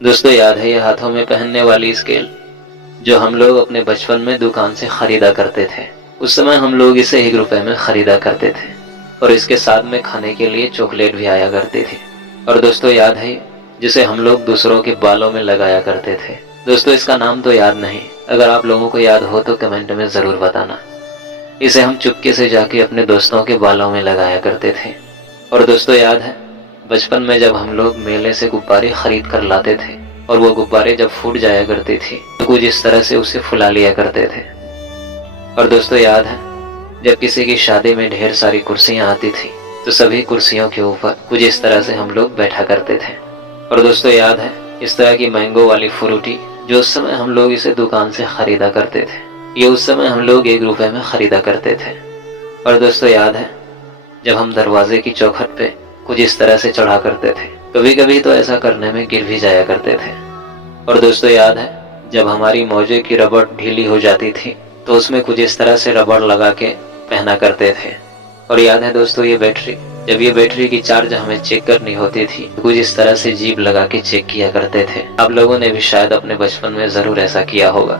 दोस्तों याद है ये हाथों में पहनने वाली स्केल जो हम लोग अपने बचपन में दुकान से खरीदा करते थे। उस समय हम लोग इसे 1 रुपए में खरीदा करते थे और इसके साथ में खाने के लिए चॉकलेट भी आया करती थी। और दोस्तों याद है जिसे हम लोग दूसरों के बालों में लगाया करते थे। दोस्तों इसका नाम तो याद नहीं, अगर आप लोगों को याद हो तो कमेंट में जरूर बताना। इसे हम चुपके से जाके अपने दोस्तों के बालों में लगाया करते थे। और दोस्तों याद है बचपन में जब हम लोग मेले से गुब्बारे खरीद कर लाते थे और वो गुब्बारे जब फूट जाया करती थी तो कुछ इस तरह से उसे फुला लिया करते थे। और दोस्तों याद है जब किसी की शादी में ढेर सारी कुर्सियां आती थी तो सभी कुर्सियों के ऊपर कुछ इस तरह से हम लोग बैठा करते थे। और दोस्तों याद है इस तरह की मैंगो वाली फ्रूटी जो उस समय हम लोग इसे दुकान से खरीदा करते थे। ये उस समय हम लोग 1 रुपए में खरीदा करते थे। और दोस्तों याद है जब हम दरवाजे की चौखट पे कुछ इस तरह से चढ़ा करते थे, कभी कभी तो ऐसा करने में गिर भी जाया करते थे। और दोस्तों याद है जब हमारी मोजे की रबड़ ढीली हो जाती थी तो उसमें कुछ इस तरह से रबड़ लगा के पहना करते थे। और याद है दोस्तों ये बैटरी, जब ये बैटरी की चार्ज हमें चेक करनी होती थी तो कुछ इस तरह से जीभ लगा के चेक किया करते थे। आप लोगों ने भी शायद अपने बचपन में जरूर ऐसा किया होगा।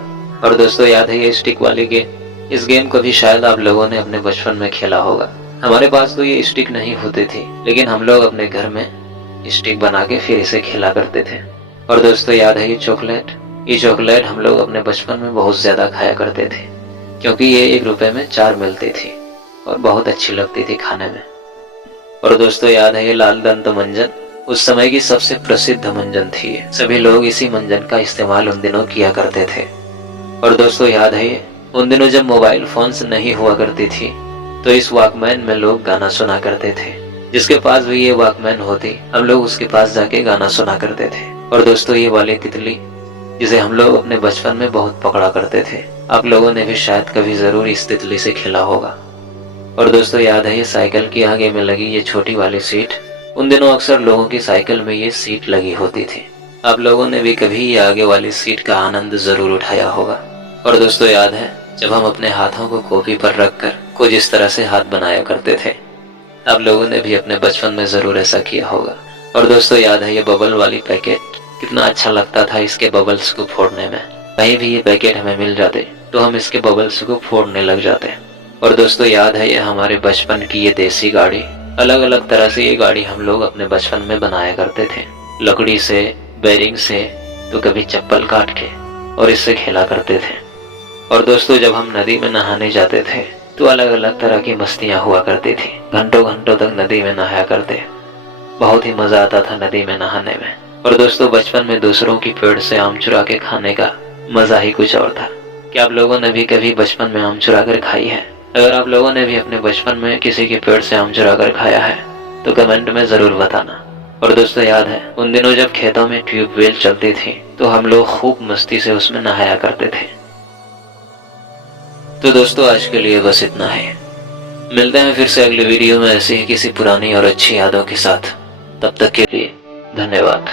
और दोस्तों याद है ये स्टिक वाली गेम, इस गेम को भी शायद आप लोगों ने अपने बचपन में खेला होगा। हमारे पास तो ये स्टिक नहीं होती थी लेकिन हम लोग अपने घर में स्टिक बना के फिर इसे खेला करते थे। और दोस्तों याद है ये चॉकलेट हम लोग अपने बचपन में बहुत ज्यादा खाया करते थे क्योंकि ये 1 रुपए में 4 मिलती थी और बहुत अच्छी लगती थी खाने में। और दोस्तों याद है ये लाल दंत मंजन उस समय की सबसे प्रसिद्ध मंजन थी। सभी लोग इसी मंजन का इस्तेमाल उन दिनों किया करते थे। और दोस्तों याद है ये उन दिनों जब मोबाइल फोन्स नहीं हुआ करती थी तो इस वॉकमैन में लोग गाना सुना करते थे। जिसके पास भी ये वॉकमैन होती हम लोग उसके पास जाके गाना सुना करते थे। और दोस्तों ये वाली तितली जिसे हम लोग अपने बचपन में बहुत पकड़ा करते थे, आप लोगों ने भी शायद कभी जरूर इस तितली से खेला होगा। और दोस्तों याद है ये साइकिल की आगे में लगी ये छोटी वाली सीट, उन दिनों अक्सर लोगों की साइकिल में ये सीट लगी होती थी। आप लोगों ने भी कभी ये आगे वाली सीट का आनंद जरूर उठाया होगा। और दोस्तों याद है जब हम अपने हाथों को कॉपी पर रखकर कुछ इस तरह से हाथ बनाया करते थे, आप लोगों ने भी अपने बचपन में जरूर ऐसा किया होगा। और दोस्तों याद है ये बबल वाली पैकेट, कितना अच्छा लगता था इसके बबल्स को फोड़ने में। कहीं भी ये पैकेट हमें मिल जाते तो हम इसके बबल्स को फोड़ने लग जाते। और दोस्तों याद है ये हमारे बचपन की ये देसी गाड़ी, अलग अलग तरह से ये गाड़ी हम लोग अपने बचपन में बनाया करते थे, लकड़ी से, बेरिंग से, तो कभी चप्पल काट के, और इससे खेला करते थे। और दोस्तों जब हम नदी में नहाने जाते थे तो अलग अलग तरह की मस्तियां हुआ करती थी। घंटों घंटों तक नदी में नहाया करते, बहुत ही मजा आता था नदी में नहाने में। और दोस्तों बचपन में दूसरों की पेड़ से आम चुरा के खाने का मजा ही कुछ और था। क्या आप लोगों ने भी कभी बचपन में आम चुरा कर खाई है? अगर आप लोगों ने भी अपने बचपन में किसी के पेड़ से आम चुरा कर खाया है तो कमेंट में जरूर बताना। और दोस्तों याद है उन दिनों जब खेतों में ट्यूबवेल चलती थी तो हम लोग खूब मस्ती से उसमें नहाया करते थे। तो दोस्तों आज के लिए बस इतना है। मिलते हैं फिर से अगले वीडियो में ऐसे ही किसी पुरानी और अच्छी यादों के साथ। तब तक के लिए धन्यवाद।